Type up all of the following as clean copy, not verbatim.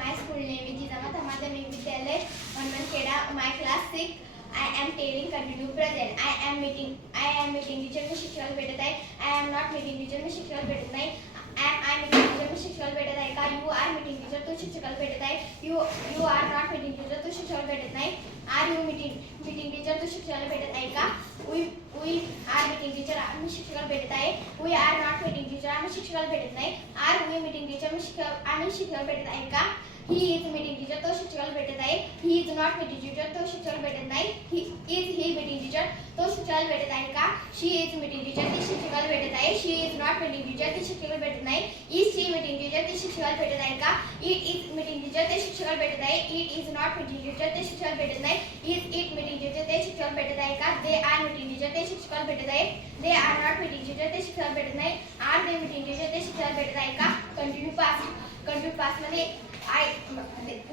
My school name is Jizama Thamadami Vidyalaya, Manmankheda. My class 6. I am telling continue present. I am meeting teacher में शिक्षक भेटत आहे. I am not meeting teacher में शिक्षक भेटत नाही. I meeting teacher में शिक्षक भेटत आहे का? You are meeting teacher तो शिक्षक भेटत आहे. You are not meeting teacher तो शिक्षक भेटत नाही. Are you meeting teacher तो शिक्षक भेटत आहे का? We are meeting teacher आम्ही शिक्षक भेटत आहे. We are not meeting teacher आम्ही शिक्षक भेटत नाही. Are we meeting teacher में शिक्षक आम्ही शिक्षक भेटत आहे का? He is meeting teacher तो शिक्षक भेटत आहे. He is not meeting teacher तो शिक्षक भेटत नाही. He meeting teacher तो शिक्षक भेटत आहे का? She is meeting teacher ती शिक्षक भेटत आहे. She is not meeting teacher ती शिक्षक भेटत नाही. Is she meeting teacher ती शिक्षक भेटत आहे का? It is meeting teacher ते शिक्षक भेटत आहे. It is not meeting teacher ते शिक्षक भेटत नाही. Is it meeting teacher ते शिक्षक भेटत आहे का? They are meeting teacher ते शिक्षक भेटत आहे. They are not meeting teacher ते शिक्षक भेटत नाही. Are they meeting teacher ते शिक्षक भेटत आहे का? कंटिन्यू पास्ट मध्ये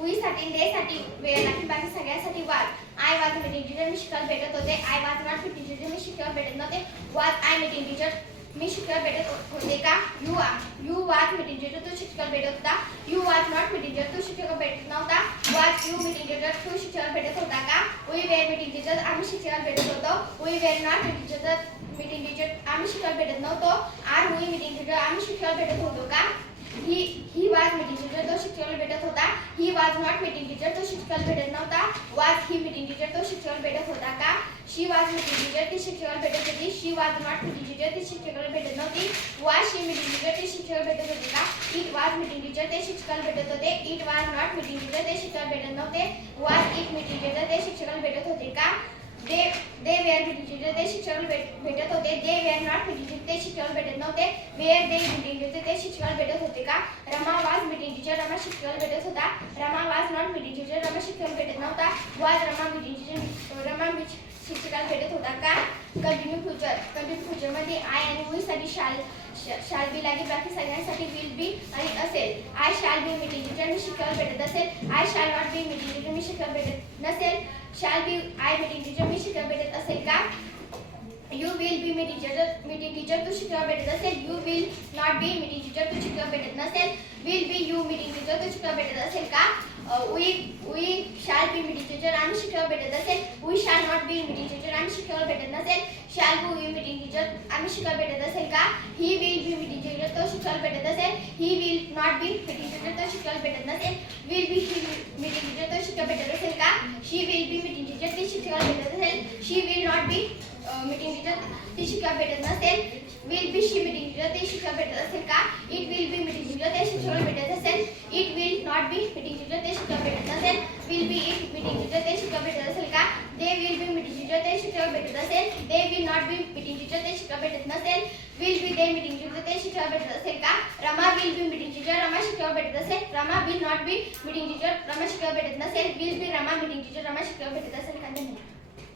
we साठी they साठी वेळ लागते बाकी सगळ्यांसाठी was. I was meeting teacher मी शिक्षक भेटत होते. I was not meeting teacher मी शिक्षक भेटत नव्हते. Was I meeting teacher मी शिक्षक भेटत होते का? You was meeting teacher तू शिक्षक भेटत होता. You was not meeting teacher तू शिक्षक भेटत नव्हता. Was you meeting teacher तू शिक्षक भेटत होता का? We were meeting teacher आम्ही शिक्षक भेटत होतो. We were not meeting teacher आम्ही शिक्षक भेटत नव्हतो. Are we meeting teacher आम्ही शिक्षक भेटत होतो का? He was meeting teacher तो शिक्षक भेटत होता. He was not meeting teacher तो शिक्षक भेटत नव्हता. Was he meeting teacher तो शिक्षक भेटत होता का? She was meeting teacher ती शिक्षक भेटत होती. She was not meeting teacher ती शिक्षक भेटत नव्हती. Was she meeting teacher ती शिक्षक भेटत होती का? It was meeting teacher ते शिक्षक भेटत होते. It was not meeting teacher ते शिक्षक भेटत नव्हते. Was it meeting teacher ते शिक्षक भेटत होते का? They were meeting teacher ते शिक्षक भेटत होते. They were not meeting teacher ते शिक्षक भेटत नव्हते. Were they meeting teacher ते शिक्षक भेटत होते का? Rama was meeting teacher Rama शिक्षक भेटत होता. Rama was not meeting teacher Rama शिक्षक भेटत नव्हता. Was Rama meeting teacher Rama शिक्षक भेटत होता का? कंटिन्यू फ्युचर मध्ये I आणि we साठी shall be लागेल बाकी सगळ्यांसाठी will be आणि असेल. I shall be meeting teacher मी शिक्षक भेटत असेल. I shall not be meeting teacher मी शिक्षक भेटत नसेल. Shall be I meeting teacher मी शिक्षक भेटत असेल का? You will be meeting teacher तू शिक्षक भेटत असेल. You will not be meeting teacher तू शिक्षक भेटत नसेल. Will be you meeting teacher तू शिक्षक भेटत असेल का? We shall be meeting teacher आम्ही शिक्षक भेटत असेल. We shall not be meeting teacher आम्ही शिक्षक भेटत नसेल. Shall we be meeting teacher आम्ही शिक्षक भेटत असेल का? He will be meeting teacher तो शिक्षक भेटत असेल. He will not be meeting teacher तो शिक्षक भेटत नसेल. Will be he meeting teacher तो शिक्षक भेटत असेल का? She will be meeting teacher ती शिक्षक भेटत असेल. She will not be meeting teacher ती शिक्षक भेटत नसेल. Will be she meeting teacher ती शिक्षक भेटत असेल का? It will be meeting teacher ते शिक्षक भेटत असेल. It will not be meeting teacher ते शिक्षक भेटत नसेल. Will be it meeting teacher ते शिक्षक भेटत असेल का? They will be meeting teacher ते शिक्षक भेटत असेल. They will not be meeting teacher ते शिक्षक भेटत नसेल. Will be they meeting teacher ते शिक्षक भेटत असेल का? Rama will be meeting teacher Rama शिक्षक भेटत असेल. Rama will not be meeting teacher Rama शिक्षक भेटत नसेल. Will be Rama meeting teacher Rama शिक्षक भेटत असेल का? धन्यवाद.